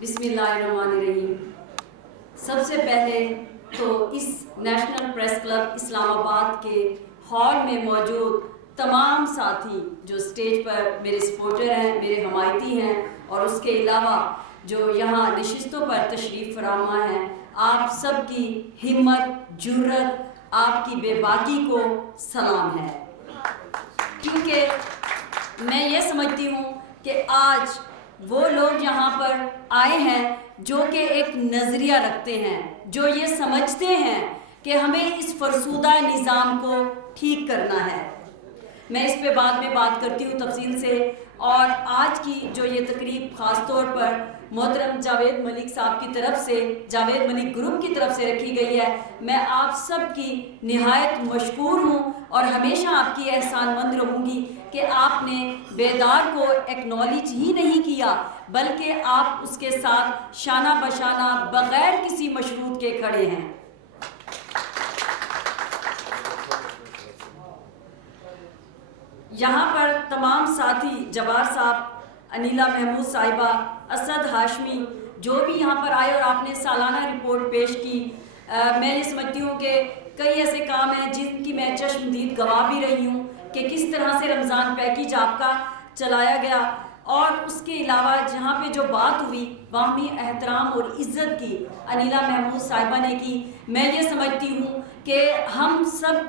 بسم اللہ الرحمن الرحیم۔ سب سے پہلے تو اس نیشنل پریس کلب اسلام آباد کے ہال میں موجود تمام ساتھی جو سٹیج پر میرے سپورٹر ہیں، میرے حمایتی ہیں، اور اس کے علاوہ جو یہاں نشستوں پر تشریف فرما ہیں، آپ سب کی ہمت، جرأت، آپ کی بے باکی کو سلام ہے، کیونکہ میں یہ سمجھتی ہوں کہ آج وہ لوگ یہاں پر آئے ہیں جو کہ ایک نظریہ رکھتے ہیں، جو یہ سمجھتے ہیں کہ ہمیں اس فرسودہ نظام کو ٹھیک کرنا ہے۔ میں اس پہ بعد میں بات کرتی ہوں تفصیل سے، اور آج کی جو یہ تقریب خاص طور پر محترم جاوید ملک صاحب کی طرف سے، جاوید ملک گروپ کی طرف سے رکھی گئی ہے، میں آپ سب کی نہایت مشکور ہوں اور ہمیشہ آپ کی احسان مند رہوں گی کہ آپ نے بیدار کو ایکنالج ہی نہیں کیا، بلکہ آپ اس کے ساتھ شانہ بشانہ بغیر کسی مشروط کے کھڑے ہیں۔ یہاں پر تمام ساتھی، جبار صاحب، انیلا محمود صاحبہ، اسد ہاشمی، جو بھی یہاں پر آئے اور آپ نے سالانہ رپورٹ پیش کی، میں یہ سمجھتی ہوں کہ کئی ایسے کام ہیں جن کی میں چشمدید گواہ بھی رہی ہوں کہ کس طرح سے رمضان پیکیج آپ کا چلایا گیا، اور اس کے علاوہ جہاں پہ جو بات ہوئی باہمی احترام اور عزت کی، انیلا محمود صاحبہ نے کی۔ میں یہ سمجھتی ہوں کہ ہم سب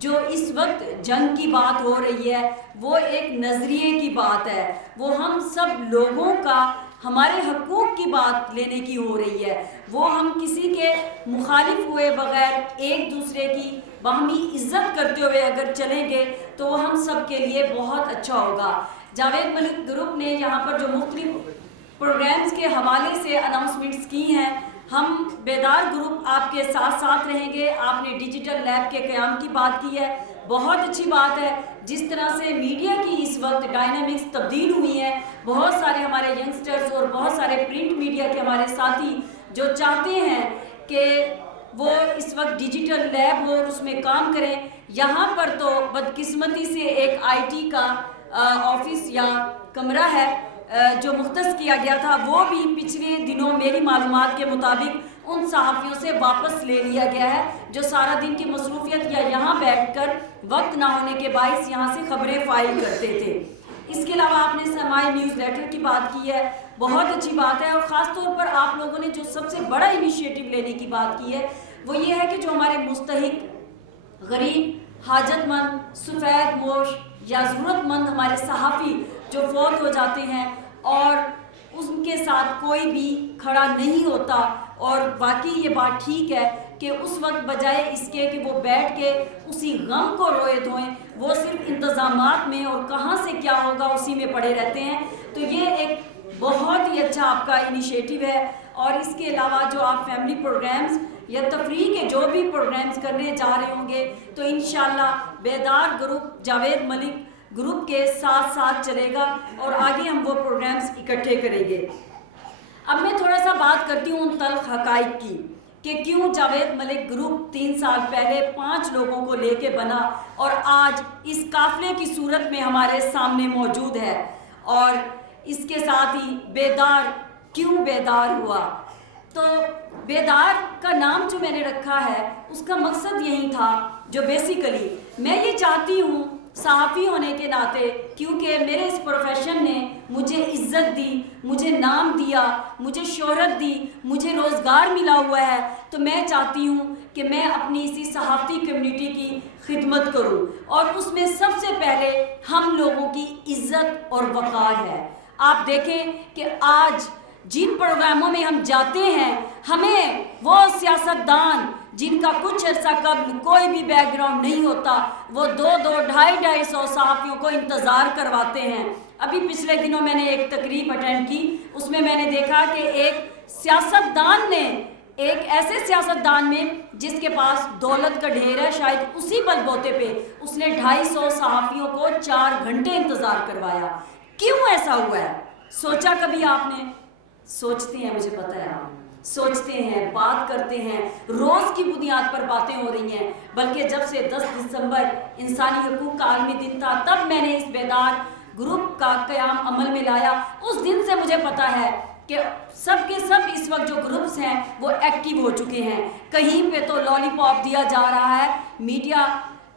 جو اس وقت جنگ کی بات ہو رہی ہے وہ ایک نظریے کی بات ہے، وہ ہم سب لوگوں کا ہمارے حقوق کی بات لینے کی ہو رہی ہے، وہ ہم کسی کے مخالف ہوئے بغیر ایک دوسرے کی باہمی عزت کرتے ہوئے اگر چلیں گے تو وہ ہم سب کے لیے بہت اچھا ہوگا۔ جاوید ملک گروپ نے یہاں پر جو مختلف پروگرامز کے حوالے سے اناؤنسمنٹس کی ہیں، ہم بیدار گروپ آپ کے ساتھ ساتھ رہیں گے۔ آپ نے ڈیجیٹل لیب کے قیام کی بات کی ہے، بہت اچھی بات ہے۔ جس طرح سے میڈیا کی اس وقت ڈائنامکس تبدیل ہوئی ہیں، بہت سارے ہمارے ینگسٹرز اور بہت سارے پرنٹ میڈیا کے ہمارے ساتھی جو چاہتے ہیں کہ وہ اس وقت ڈیجیٹل لیب ہو اور اس میں کام کریں، یہاں پر تو بدقسمتی سے ایک آئی ٹی کا آفس یا کمرہ ہے جو مختص کیا گیا تھا، وہ بھی پچھلے دنوں میری معلومات کے مطابق ان صحافیوں سے واپس لے لیا گیا ہے جو سارا دن کی مصروفیت یا یہاں بیٹھ کر وقت نہ ہونے کے باعث یہاں سے خبریں فائل کرتے تھے۔ اس کے علاوہ آپ نے سماعی نیوز لیٹر کی بات کی ہے، بہت اچھی بات ہے، اور خاص طور پر آپ لوگوں نے جو سب سے بڑا انیشیٹو لینے کی بات کی ہے وہ یہ ہے کہ جو ہمارے مستحق، غریب، حاجت مند، سفید موش یا ضرورت مند ہمارے صحافی جو فوت ہو جاتے ہیں اور ان کے ساتھ کوئی بھی کھڑا نہیں ہوتا، اور واقعی یہ بات ٹھیک ہے کہ اس وقت بجائے اس کے کہ وہ بیٹھ کے اسی غم کو روئے دھوئیں، وہ صرف انتظامات میں اور کہاں سے کیا ہوگا اسی میں پڑے رہتے ہیں۔ تو یہ ایک بہت ہی اچھا آپ کا انیشیٹو ہے، اور اس کے علاوہ جو آپ فیملی پروگرامز یا تفریح کے جو بھی پروگرامز کرنے جا رہے ہوں گے تو انشاءاللہ بیدار گروپ جاوید ملک گروپ کے ساتھ ساتھ چلے گا اور آگے ہم وہ پروگرامز اکٹھے کریں گے۔ اب میں تھوڑا سا بات کرتی ہوں ان تلخ حقائق کی کہ کیوں جاوید ملک گروپ 3 سال پہلے 5 لوگوں کو لے کے بنا اور آج اس قافلے کی صورت میں ہمارے سامنے موجود ہے، اور اس کے ساتھ ہی بیدار کیوں بیدار ہوا۔ تو بیدار کا نام جو میں نے رکھا ہے اس کا مقصد یہی تھا، جو بیسیکلی میں یہ چاہتی ہوں صحافی ہونے کے ناطے، کیونکہ میرے اس پروفیشن نے مجھے عزت دی، مجھے نام دیا، مجھے شہرت دی، مجھے روزگار ملا ہوا ہے، تو میں چاہتی ہوں کہ میں اپنی اسی صحافتی کمیونٹی کی خدمت کروں، اور اس میں سب سے پہلے ہم لوگوں کی عزت اور وقار ہے۔ آپ دیکھیں کہ آج جن پروگراموں میں ہم جاتے ہیں، ہمیں وہ سیاستدان جن کا کچھ عرصہ قبل کوئی بھی بیک گراؤنڈ نہیں ہوتا، وہ 200-250 صحافیوں کو انتظار کرواتے ہیں۔ ابھی پچھلے دنوں میں نے ایک تقریب اٹینڈ کی، اس میں نے دیکھا کہ ایک سیاستدان نے، ایک ایسے سیاستدان میں جس کے پاس دولت کا ڈھیر ہے، شاید اسی بل بوتے پہ اس نے 250 صحافیوں کو 4 گھنٹے انتظار کروایا۔ کیوں ایسا ہوا ہے؟ سوچا کبھی آپ نے؟ سوچتے ہیں، مجھے پتہ ہے آپ سوچتے ہیں، بات کرتے ہیں، روز کی بنیاد پر باتیں ہو رہی ہیں، بلکہ جب سے 10 دسمبر انسانی حقوق کا عالمی دن تھا تب میں نے اس بیدار گروپ کا قیام عمل میں لایا۔ اس دن سے مجھے پتہ ہے کہ سب کے سب اس وقت جو گروپس ہیں وہ ایکٹیو ہو چکے ہیں. کہیں پہ تو لالی پاپ دیا جا رہا ہے میڈیا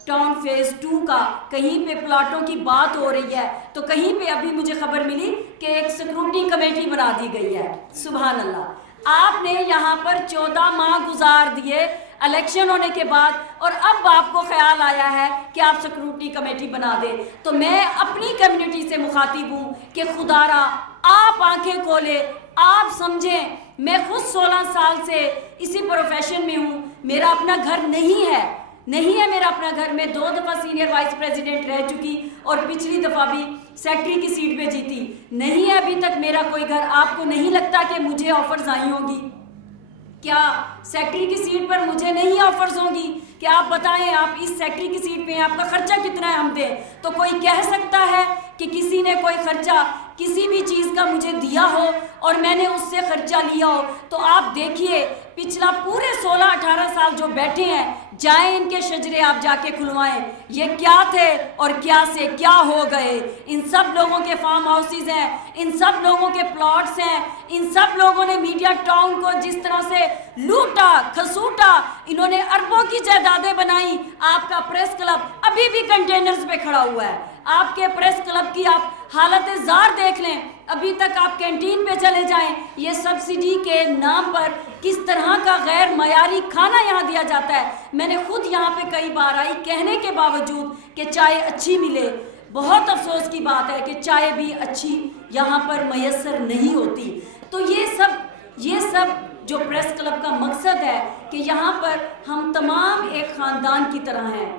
ٹاؤن فیز 2 کا, کہیں پہ پلاٹوں کی بات ہو رہی ہے, تو کہیں پہ ابھی مجھے خبر ملی کہ ایک سیکورٹی کمیٹی بنا دی گئی ہے. سبحان اللہ. آپ نے یہاں پر 14 ماہ گزار دیے الیکشن ہونے کے بعد, اور اب آپ کو خیال آیا ہے کہ آپ سیکورٹی کمیٹی بنا دیں. تو میں اپنی کمیونٹی سے مخاطب ہوں کہ خدا را آپ آنکھیں کھولے, آپ سمجھیں. میں خود 16 سال سے اسی پروفیشن میں ہوں. میرا اپنا گھر نہیں ہے میرا اپنا گھر. میں 2 دفعہ سینئر وائس پریزیڈنٹ رہ چکی اور پچھلی دفعہ بھی سیکٹری کی سیٹ پہ جیتی. نہیں ہے ابھی تک میرا کوئی گھر. آپ کو نہیں لگتا کہ مجھے آفرز آئی ہوں گی؟ کیا سیکٹری کی سیٹ پر مجھے نہیں آفرز ہوں گی کہ آپ بتائیں آپ اس سیکٹری کی سیٹ پہ ہیں, آپ کا خرچہ کتنا ہے, ہم دیں؟ تو کوئی کہہ سکتا ہے کہ کسی نے کوئی خرچہ کسی بھی چیز کا مجھے دیا ہو اور میں نے اس سے خرچہ لیا ہو؟ تو آپ دیکھیے پچھلا پورے 16-18 سال جو بیٹھے ہیں, جائیں ان کے شجرے آپ جا کے کھلوائیں. یہ کیا تھے اور کیا سے کیا ہو گئے. ان سب لوگوں کے فارم ہاؤسز ہیں, ان سب لوگوں کے پلاٹس ہیں, ان سب لوگوں نے میڈیا ٹاؤن کو جس طرح سے لوٹا کھسوٹا, انہوں نے اربوں کی جائیدادیں بنائی. آپ کا پریس کلب ابھی بھی کنٹینرز پہ کھڑا ہوا ہے. آپ کے پریس کلب کی آپ حالت زار دیکھ لیں, ابھی تک آپ کینٹین پہ چلے جائیں. یہ سبسڈی کے نام پر کس طرح کا غیر معیاری کھانا یہاں دیا جاتا ہے. میں نے خود یہاں پہ کئی بار آئی کہنے کے باوجود کہ چائے اچھی ملے. بہت افسوس کی بات ہے کہ چائے بھی اچھی یہاں پر میسر نہیں ہوتی. تو یہ سب جو پریس کلب کا مقصد ہے کہ یہاں پر ہم تمام ایک خاندان کی طرح ہیں.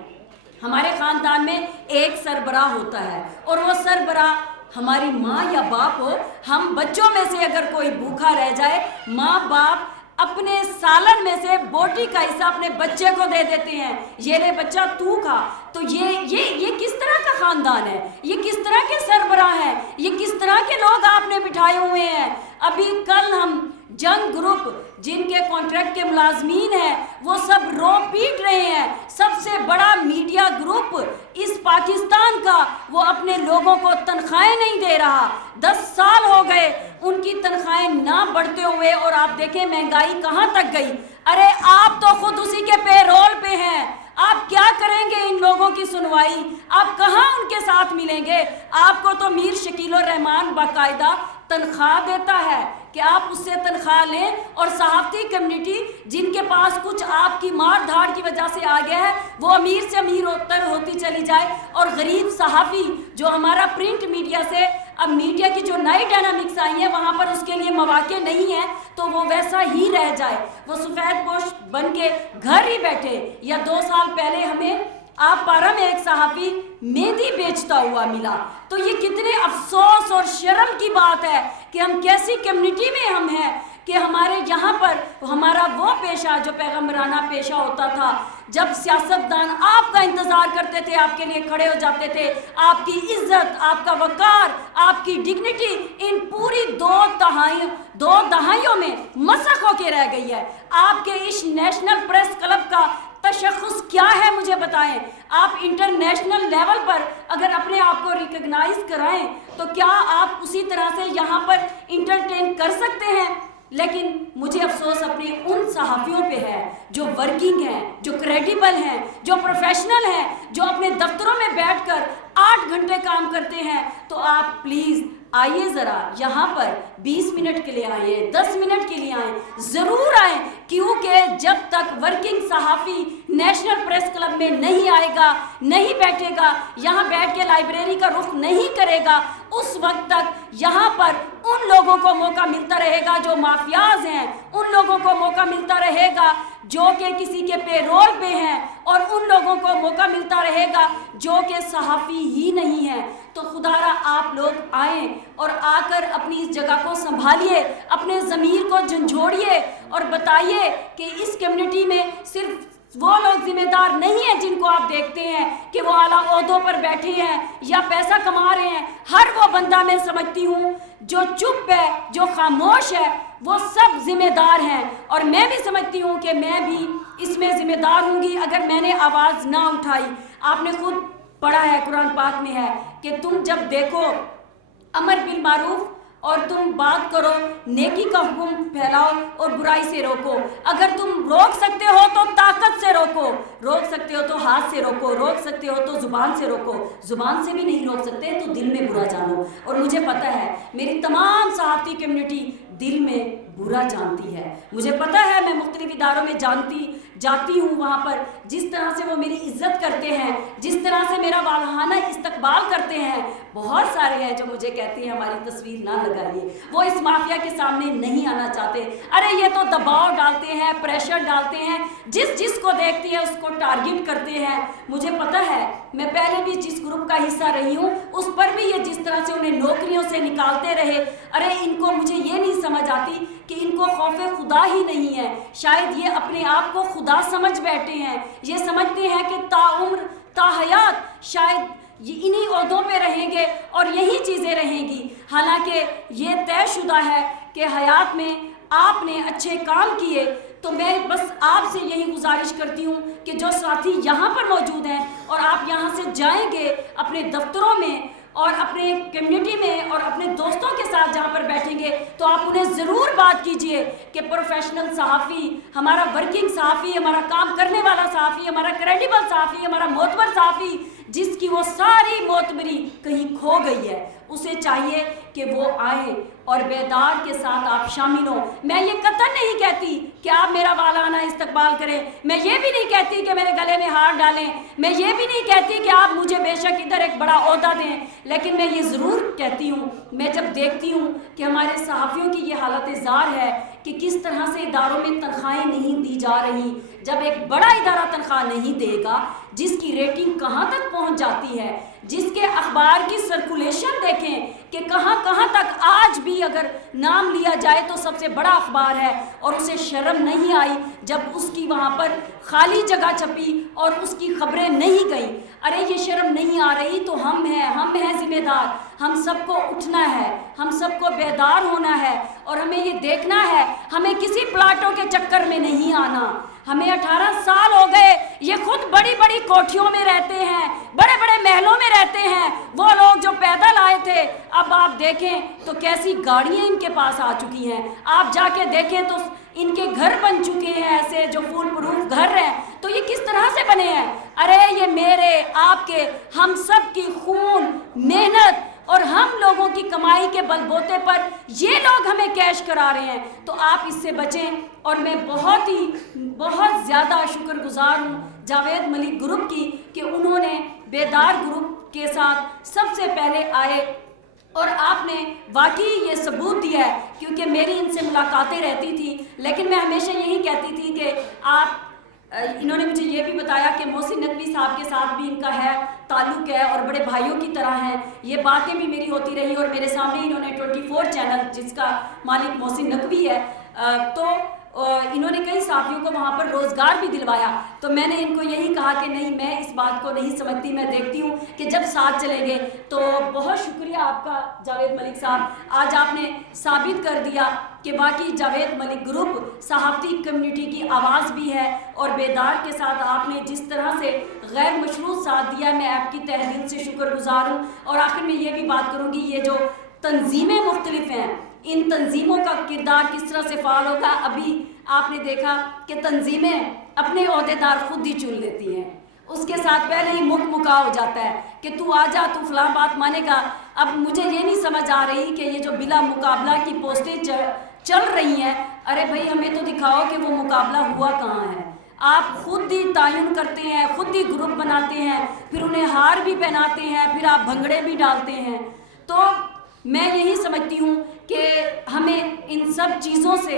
ہمارے خاندان میں ایک سربراہ ہوتا ہے اور وہ سربراہ ہماری ماں یا باپ ہو. ہم بچوں میں سے اگر کوئی بھوکا رہ جائے, ماں باپ اپنے سالن میں سے بوٹی کا حصہ اپنے بچے کو دے دیتے ہیں, یہ لے بچہ تو کھا. تو یہ کس طرح کا خاندان ہے؟ یہ کس طرح کے سربراہ ہیں؟ یہ کس طرح کے لوگ آپ نے بٹھائے ہوئے ہیں؟ ابھی کل ہم جنگ گروپ جن کے کانٹریکٹ کے ملازمین ہیں وہ سب رو پیٹ رہے ہیں. سب سے بڑا میڈیا گروپ اس پاکستان کا, وہ اپنے لوگوں کو تنخواہیں نہیں دے رہا. 10 سال ہو گئے ان کی تنخواہیں نہ بڑھتے ہوئے, اور آپ دیکھیں مہنگائی کہاں تک گئی. ارے آپ تو خود اسی کے پے رول پہ ہیں. آپ کیا کریں گے ان لوگوں کی سنوائی؟ آپ کہاں ان کے ساتھ ملیں گے؟ آپ کو تو میر شکیل الرحمان باقاعدہ تنخواہ دیتا ہے کہ آپ اس سے تنخواہ لیں, اور صحافتی کمیونٹی جن کے پاس کچھ آپ کی مار دھاڑ کی وجہ سے آ گیا ہے وہ امیر سے امیر ہوتی چلی جائے, اور غریب صحافی جو ہمارا پرنٹ میڈیا سے اب میڈیا کی جو نئی ڈائنامکس آئی ہیں وہاں پر اس کے لیے مواقع نہیں ہیں تو وہ ویسا ہی رہ جائے, وہ سفید پوش بن کے گھر ہی بیٹھے. یا 2 سال پہلے ہمیں آپ پارا میں ایک صحافی مہندی بیچتا ہوا ملا. تو یہ کتنے افسوس اور شرم کی بات ہے کہ ہم کیسی کمیونٹی میں ہم ہیں کہ ہمارے یہاں پر ہمارا وہ پیشہ جو پیغمبرانہ پیشہ ہوتا تھا, جب سیاستدان آپ کا انتظار کرتے تھے, آپ کے لیے کھڑے ہو جاتے تھے, آپ کی عزت, آپ کا وقار, آپ کی ڈگنیٹی ان پوری 2 دہائیوں میں مسخ ہو کے رہ گئی ہے. آپ کے اس نیشنل پریس کلب کا تشخص کیا ہے مجھے بتائیں. آپ انٹرنیشنل لیول پر اگر اپنے آپ کو ریکگنائز کرائیں تو کیا آپ اسی طرح سے یہاں پر انٹرٹین کر سکتے ہیں؟ لیکن مجھے افسوس اپنے ان صحافیوں پہ ہے جو ورکنگ ہیں, جو کریڈیبل ہیں, جو پروفیشنل ہیں, جو اپنے دفتروں میں بیٹھ کر 8 گھنٹے کام کرتے ہیں. تو آپ پلیز آئیے ذرا یہاں پر 20 منٹ کے لیے آئیں, 10 منٹ کے لیے آئیں, ضرور آئیں, کیونکہ جب تک ورکنگ صحافی نیشنل پریس کلب میں نہیں آئے گا, نہیں بیٹھے گا, یہاں بیٹھ کے لائبریری کا رخ نہیں کرے گا, اس وقت تک یہاں پر ان لوگوں کو موقع ملتا رہے گا جو مافیاز ہیں, ان لوگوں کو موقع ملتا رہے گا جو کہ کسی کے پے رول پہ ہیں, اور ان لوگوں کو موقع ملتا رہے گا جو کہ صحافی ہی نہیں ہیں. تو خدا را آپ لوگ آئیں اور آ کر اپنی اس جگہ کو سنبھالیے, اپنے ضمیر کو جھنجھوڑیے اور بتائیے کہ اس کمیونٹی میں صرف وہ لوگ ذمہ دار نہیں ہیں جن کو آپ دیکھتے ہیں کہ وہ اعلیٰ عہدوں پر بیٹھے ہیں یا پیسہ کما رہے ہیں. ہر وہ بندہ میں سمجھتی ہوں جو چپ ہے, جو خاموش ہے, وہ سب ذمہ دار ہیں, اور میں بھی سمجھتی ہوں کہ میں بھی اس میں ذمہ دار ہوں گی اگر میں نے آواز نہ اٹھائی. آپ نے خود پڑھا ہے, قرآن پاک میں ہے کہ تم جب دیکھو امر بالمعروف اور تم بات کرو، نیکی کا حکم پھیلاؤ اور برائی سے روکو۔ اگر تم روک سکتے ہو تو طاقت سے روکو، روک سکتے ہو تو ہاتھ سے روکو، روک سکتے ہو تو زبان سے روکو، زبان سے بھی نہیں روک سکتے تو دل میں برا جانو۔ اور مجھے پتہ ہے میری تمام صحافتی کمیونٹی دل میں برا جانتی ہے، مجھے پتہ ہے میں مختلف اداروں میں جاتی ہوں، وہاں پر جس طرح سے وہ میری عزت کرتے ہیں، جس طرح سے میرا والہانہ استقبال کرتے ہیں، بہت سارے ہیں جو مجھے کہتے ہیں ہماری تصویر نہ لگائیے، وہ اس مافیا کے سامنے نہیں آنا چاہتے۔ ارے یہ تو دباؤ ڈالتے ہیں، پریشر ڈالتے ہیں، جس کو دیکھتے ہیں اس کو ٹارگٹ کرتے ہیں۔ مجھے پتہ ہے میں پہلے بھی جس گروپ کا حصہ رہی ہوں اس پر بھی یہ جس طرح سے انہیں نوکریوں سے نکالتے رہے، ارے ان کو مجھے یہ نہیں سمجھ آتی کہ ان کو خوف خدا ہی نہیں ہے، شاید یہ اپنے آپ کو خدا سمجھ بیٹھے ہیں، یہ سمجھتے ہیں کہ تا عمر تا حیات شاید یہ انہی عہدوں پہ رہیں گے اور یہی چیزیں رہیں گی، حالانکہ یہ طے شدہ ہے کہ حیات میں آپ نے اچھے کام کیے۔ تو میں بس آپ سے یہی گزارش کرتی ہوں کہ جو ساتھی یہاں پر موجود ہیں اور آپ یہاں سے جائیں گے اپنے دفتروں میں اور اپنے کمیونٹی میں اور اپنے دوستوں کے ساتھ جہاں پر بیٹھیں گے تو آپ انہیں ضرور بات کیجئے کہ پروفیشنل صحافی، ہمارا ورکنگ صحافی، ہمارا کام کرنے والا صحافی، ہمارا کریڈیبل صحافی، ہمارا معتبر صحافی جس کی وہ ساری معتبری کہیں کھو گئی ہے، اسے چاہیے کہ وہ آئے اور بیدار کے ساتھ آپ شامل ہوں۔ میں یہ قطعاً نہیں کہتی کہ آپ میرا والہانہ استقبال کریں، میں یہ بھی نہیں کہتی کہ میرے گلے میں ہار ڈالیں، میں یہ بھی نہیں کہتی کہ آپ مجھے بے شک ادھر ایک بڑا عہدہ دیں، لیکن میں یہ ضرور کہتی ہوں، میں جب دیکھتی ہوں کہ ہمارے صحافیوں کی یہ حالت زار ہے کہ کس طرح سے اداروں میں تنخواہیں نہیں دی جا رہی، جب ایک بڑا ادارہ تنخواہ نہیں دے گا، جس کی ریٹنگ کہاں تک پہنچ جاتی ہے، جس کے اخبار کی سرکولیشن دیکھیں کہ کہاں تک آج بھی اگر نام لیا جائے تو سب سے بڑا اخبار ہے، اور اسے شرم نہیں آئی جب اس کی وہاں پر خالی جگہ چھپی اور اس کی خبریں نہیں گئیں۔ ارے یہ شرم نہیں آ رہی تو ہم ہیں ذمہ دار، ہم سب کو اٹھنا ہے، ہم سب کو بیدار ہونا ہے اور ہمیں یہ دیکھنا ہے، ہمیں کسی پلاٹوں کے چکر میں نہیں آنا۔ ہمیں 18 سال ہو گئے، یہ خود بڑی بڑی کوٹھیوں میں رہتے ہیں، بڑے بڑے محلوں میں رہتے ہیں، وہ لوگ جو پیدل آئے تھے اب آپ دیکھیں تو کیسی گاڑیاں ان کے پاس آ چکی ہیں، آپ جا کے دیکھیں تو ان کے گھر بن چکے ہیں ایسے جو فول پروف گھر ہیں، تو یہ کس طرح سے بنے ہیں؟ ارے یہ میرے آپ کے ہم سب کی خون محنت اور ہم لوگوں کی کمائی کے بل بوتے پر یہ لوگ ہمیں کیش کرا رہے ہیں، تو آپ اس سے بچیں۔ اور میں بہت زیادہ شکر گزار ہوں جاوید ملک گروپ کی کہ انہوں نے بیدار گروپ کے ساتھ سب سے پہلے آئے اور آپ نے واقعی یہ ثبوت دیا ہے، کیونکہ میری ان سے ملاقاتیں رہتی تھی، لیکن میں ہمیشہ یہی کہتی تھی کہ انہوں نے مجھے یہ بھی بتایا کہ محسن نقوی صاحب کے ساتھ بھی ان کا تعلق ہے اور بڑے بھائیوں کی طرح ہیں، یہ باتیں بھی میری ہوتی رہی، اور میرے سامنے انہوں نے 24 چینل جس کا مالک محسن نقوی ہے، تو انہوں نے کئی صحافیوں کو وہاں پر روزگار بھی دلوایا۔ تو میں نے ان کو یہی کہا کہ نہیں، میں اس بات کو نہیں سمجھتی، میں دیکھتی ہوں کہ جب ساتھ چلیں گے۔ تو بہت شکریہ آپ کا جاوید ملک صاحب، آج آپ نے ثابت کر دیا کہ باقی جاوید ملک گروپ صحافتی کمیونٹی کی آواز بھی ہے، اور بیدار کے ساتھ آپ نے جس طرح سے غیر مشروط ساتھ دیا، میں آپ کی تہ دل سے شکر گزار ہوں۔ اور آخر میں یہ بھی بات کروں گی، یہ جو تنظیمیں مختلف ہیں، ان تنظیموں کا کردار کس طرح سے فعال ہوگا۔ ابھی آپ نے دیکھا کہ تنظیمیں اپنے عہدیدار خود ہی چن لیتی ہیں، اس کے ساتھ پہلے ہی مکا ہو جاتا ہے کہ تو آ جا، تو فلاں بات مانے گا۔ اب مجھے یہ نہیں سمجھ آ رہی کہ یہ جو بلا مقابلہ کی پوسٹیں چل رہی ہیں، ارے بھائی ہمیں تو دکھاؤ کہ وہ مقابلہ ہوا کہاں ہے۔ آپ خود ہی تعین کرتے ہیں، خود ہی گروپ بناتے ہیں، پھر انہیں ہار بھی پہناتے ہیں، پھر آپ بھنگڑے بھی ڈالتے ہیں۔ تو میں یہی سمجھتی ہوں کہ ہمیں ان سب چیزوں سے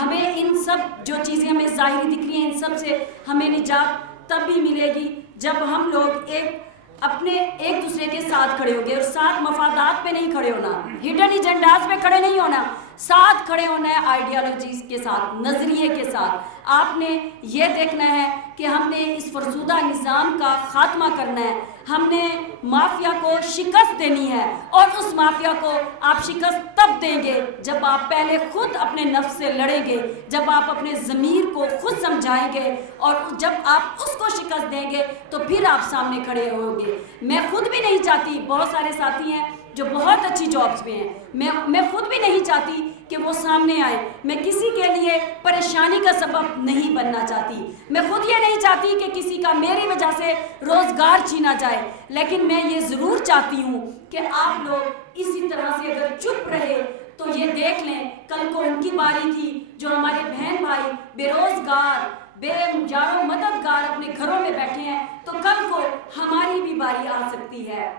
ہمیں ان سب جو چیزیں ہمیں ظاہری دکھ رہی ہیں، ان سب سے ہمیں نجات تب بھی ملے گی جب ہم لوگ ایک دوسرے کے ساتھ کھڑے ہوں گے، اور ساتھ مفادات پہ نہیں کھڑے ہونا، ہڈن ایجنڈاز پہ کھڑے نہیں ہونا، ساتھ کھڑے ہونا ہے آئیڈیالوجیز کے ساتھ، نظریے کے ساتھ۔ آپ نے یہ دیکھنا ہے کہ ہم نے اس فرسودہ نظام کا خاتمہ کرنا ہے، ہم نے مافیا کو شکست دینی ہے، اور اس مافیا کو آپ شکست تب دیں گے جب آپ پہلے خود اپنے نفس سے لڑیں گے، جب آپ اپنے ضمیر کو خود سمجھائیں گے، اور جب آپ اس کو شکست دیں گے تو پھر آپ سامنے کھڑے ہوں گے۔ میں خود بھی نہیں چاہتی، بہت سارے ساتھی ہیں جو بہت اچھی جابس پہ ہیں، میں خود بھی نہیں چاہتی کہ وہ سامنے آئے. میں کسی کے لیے پریشانی کا سبب نہیں بننا چاہتی. میں خود یہ نہیں چاہتی کہ کسی کا میری وجہ سے روزگار چھینا جائے. لیکن میں یہ ضرور چاہتی ہوں کہ آپ لوگ اسی طرح سے اگر چپ رہے تو یہ دیکھ لیں کل کو ان کی باری تھی جو ہمارے بہن بھائی بے روزگار، بے یار و مددگار اپنے گھروں میں بیٹھے ہیں، تو کل کو ہماری بھی باری آ سکتی ہے.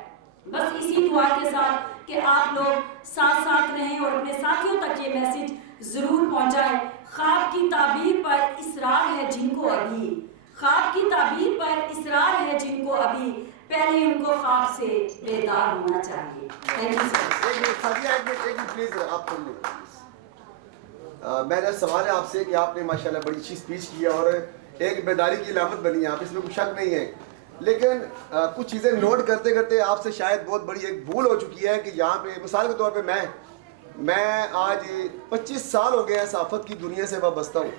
بس اسی دعا کے ساتھ کہ آپ لوگ ساتھ ساتھ رہیں اور اپنے ساتھیوں تک یہ میسج ضرور پہنچائیں. خواب کی تعبیر پر اصرار ہے جن کو ابھی، خواب کی تعبیر پر اصرار ہے جن کو ابھی، پہلے ان کو خواب سے بیدار ہونا چاہیے. میرا سوال ہے آپ سے کہ آپ نے ماشاءاللہ بڑی اچھی اسپیچ کی ہے اور ایک بیداری کی علامت بنی ہے آپ، اس میں کوئی شک نہیں ہے. لیکن کچھ چیزیں نوٹ کرتے کرتے آپ سے شاید بہت بڑی ایک بھول ہو چکی ہے کہ یہاں پہ مثال کے طور پہ میں آج 25 سال ہو گئے ہیں صحافت کی دنیا سے وابستہ ہوں.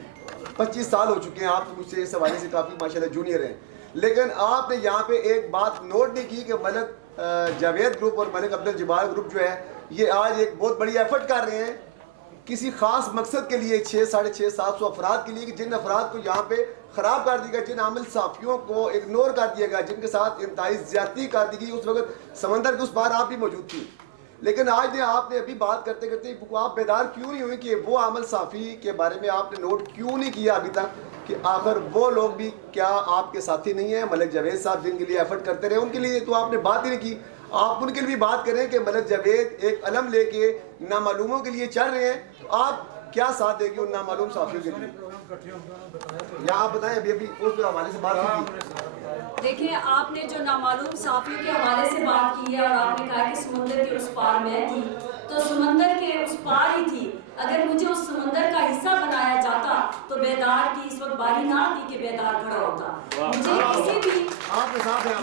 25 سال ہو چکے ہیں. آپ مجھ سے اس حوالے سے کافی ماشاءاللہ جونیئر ہیں. لیکن آپ نے یہاں پہ ایک بات نوٹ نہیں کی کہ ملک جاوید گروپ اور ملک عبد الجبار گروپ جو ہے یہ آج ایک بہت بڑی ایفرٹ کر رہے ہیں کسی خاص مقصد کے لیے، 600-750 افراد کے لیے، کہ جن افراد کو یہاں پہ خراب کر دی گیا، جن عامل صحافیوں کو اگنور کر دیا گیا، جن کے ساتھ انتہائی زیادتی کر دی گئی. اس وقت سمندر کے اس پار آپ بھی موجود تھی. لیکن آج آپ نے ابھی بات کرتے کرتے آپ بیدار کیوں نہیں ہوئی کہ وہ عامل صحافی کے بارے میں آپ نے نوٹ کیوں نہیں کیا ابھی تک کہ آخر وہ لوگ بھی کیا آپ کے ساتھی نہیں ہیں؟ ملک جاوید صاحب جن کے لیے ایفرٹ کرتے رہے ان کے لیے تو آپ نے بات ہی نہیں کی. آپ ان کے لیے بھی بات کریں کہ ملک جاوید ایک علم لے کے نامعلوموں کے لیے چل رہے ہیں، تو آپ کیا ساتھ دیں گے ان نامعلوم صحافیوں کے لیے؟ یا آپ بتائیں. ابھی اس حوالے سے بات کی. دیکھیں آپ نے جو نامعلوم صحافیوں کے حوالے سے بات کی ہے اور آپ نے کہا کہ سمندر کے اس پار میں تھی، تو سمندر کے اس پار ہی تھی. اگر مجھے اس سمندر کا حصہ بنایا جاتا تو بیدار کی اس وقت باری نہ آتی کہ بیدار کھڑا ہوتا.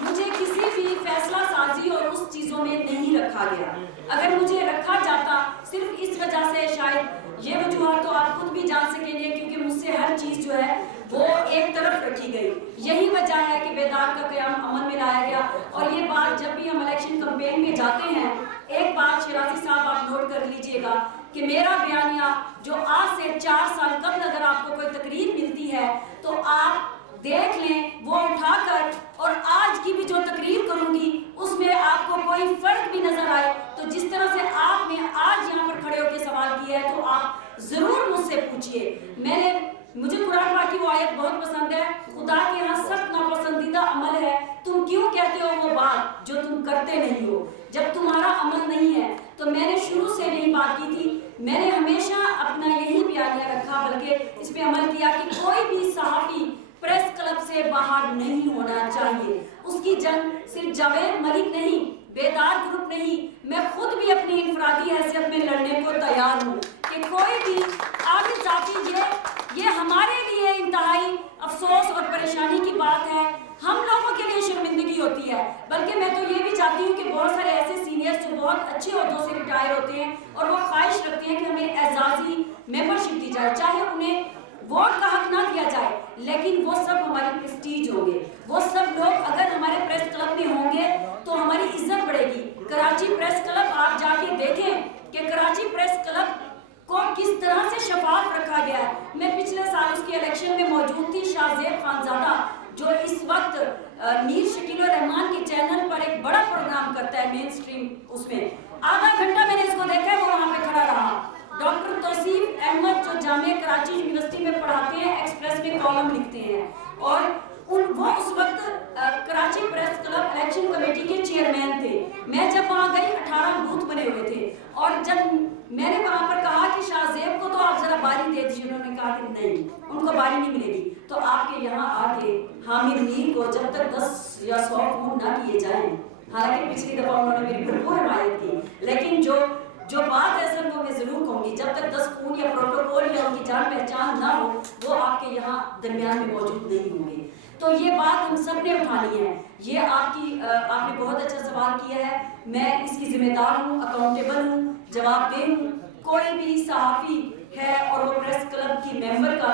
مجھے کسی بھی فیصلہ سازی اور اس چیزوں میں نہیں رکھا گیا. اگر مجھے رکھا جاتا صرف اس وجہ سے، شاید یہ وجوہات تو آپ خود بھی جان سکیں گے کیونکہ مجھ سے ہر چیز جو ہے وہ ایک طرف رکھی گئی. یہی وجہ ہے کہ بیدار کا قیام عمل میں لایا گیا. اور یہ بات جب بھی ہم الیکشن کمپین میں جاتے ہیں، ایک بات شیرازی صاحب آپ نوٹ کر لیجئے گا کہ میرا بیانیہ جو آج سے 4 سال قبل اگر آپ کو کوئی تقریر ملتی ہے تو آپ دیکھ لیں وہ اٹھا کر، اور آج کی بھی جو تقریر کروں گی اس میں آپ کو کوئی فرق بھی نظر آئے تو جس طرح سے آپ نے آج یہاں پر کھڑے ہو کے سوال کیا ہے تو آپ ضرور مجھ سے پوچھئے. مجھے قرآن پاک کی وہ آیت بہت پسند ہے، خدا کے یہاں سخت ناپسندیدہ عمل ہے تم کیوں کہتے ہو وہ بات جو تم کرتے نہیں ہو. جب تمہارا عمل نہیں ہے تو میں نے شروع سے نہیں بات کی تھی. میں نے ہمیشہ اپنا یہی بیانیہ رکھا، بلکہ اس پہ عمل کیا کہ کوئی بھی صحافی پریس کلب سے باہر نہیں ہونا چاہیے. اس کی جنگ صرف جاوید ملک نہیں، بیدار گروپ نہیں، میں خود بھی اپنی انفرادی حیثیت میں لڑنے کو تیار ہوں کہ کوئی بھی عامل صحافی یہ ہمارے لیے انتہائی افسوس اور پریشانی کی بات ہے. ہم لوگوں کے لیے شرمندگی ہوتی ہے، بلکہ میں تو یہ بھی چاہتی ہوں کہ بہت سارے ایسے سینئرز جو بہت اچھے عہدوں سے ریٹائر ہوتے ہیں اور وہ خواہش رکھتے ہیں کہ ہمیں اعزازی ممبرشپ دی جائے، چاہے انہیں ووٹ کا حق نہ دیا جائے، لیکن وہ سب ہماری پریسٹیج ہوں گے. وہ سب لوگ اگر ہمارے پریس کلب میں ہوں گے تو ہماری عزت بڑھے گی. کراچی پریس کلب آپ جا کے دیکھیں کہ کراچی پریس کلب کو کس طرح سے شفاف رکھا گیا ہے. میں پچھلے سال اس کے الیکشن میں موجود تھی. شاہ زیب خانزادہ جو اس وقت میر شکیل الرحمان کے چینل پر ایک بڑا پروگرام کرتا ہے مین سٹریم، اس میں آدھا گھنٹہ میں نے اس کو دیکھا ہے وہ وہاں پہ کھڑا رہا. ڈاکٹر توصیف احمد جو جامعہ کراچی یونیورسٹی میں پڑھاتے ہیں، ایکسپریس میں کالم لکھتے ہیں، اور وہ اس وقت Karachi press club election committee کے چیئرمین تھے. میں جب وہاں گئی 18 بوتھ بنے ہوئے تھے، اور جب میں نے وہاں پر کہا کہ شاہ زیب کو تو آپ ذرا باری دے دیجیے، انہوں نے کہا کہ نہیں ان کو باری نہیں ملے گی. تو آپ کے یہاں آ کے حامد میر کو جب تک 10 یا 100 فون نہ کیے جائیں، حالانکہ پچھلی دفعہ انہوں نے میری بھرپور حمایت کی، لیکن جو بات ہے سر وہ میں ضرور کہوں گی، جب تک 10 خون یا پروٹوکول یا ان کی جان پہچان نہ ہو وہ آپ کے یہاں درمیان میں موجود نہیں ہوں گے. تو یہ بات ہم سب نے اٹھانی ہے. یہ آپ نے بہت اچھا سوال کیا ہے، میں اس کی ذمہ دار ہوں، اکاؤنٹیبل ہوں، جواب دہ ہوں. کوئی بھی صحافی ہے اور وہ پریس کلب کی ممبر کا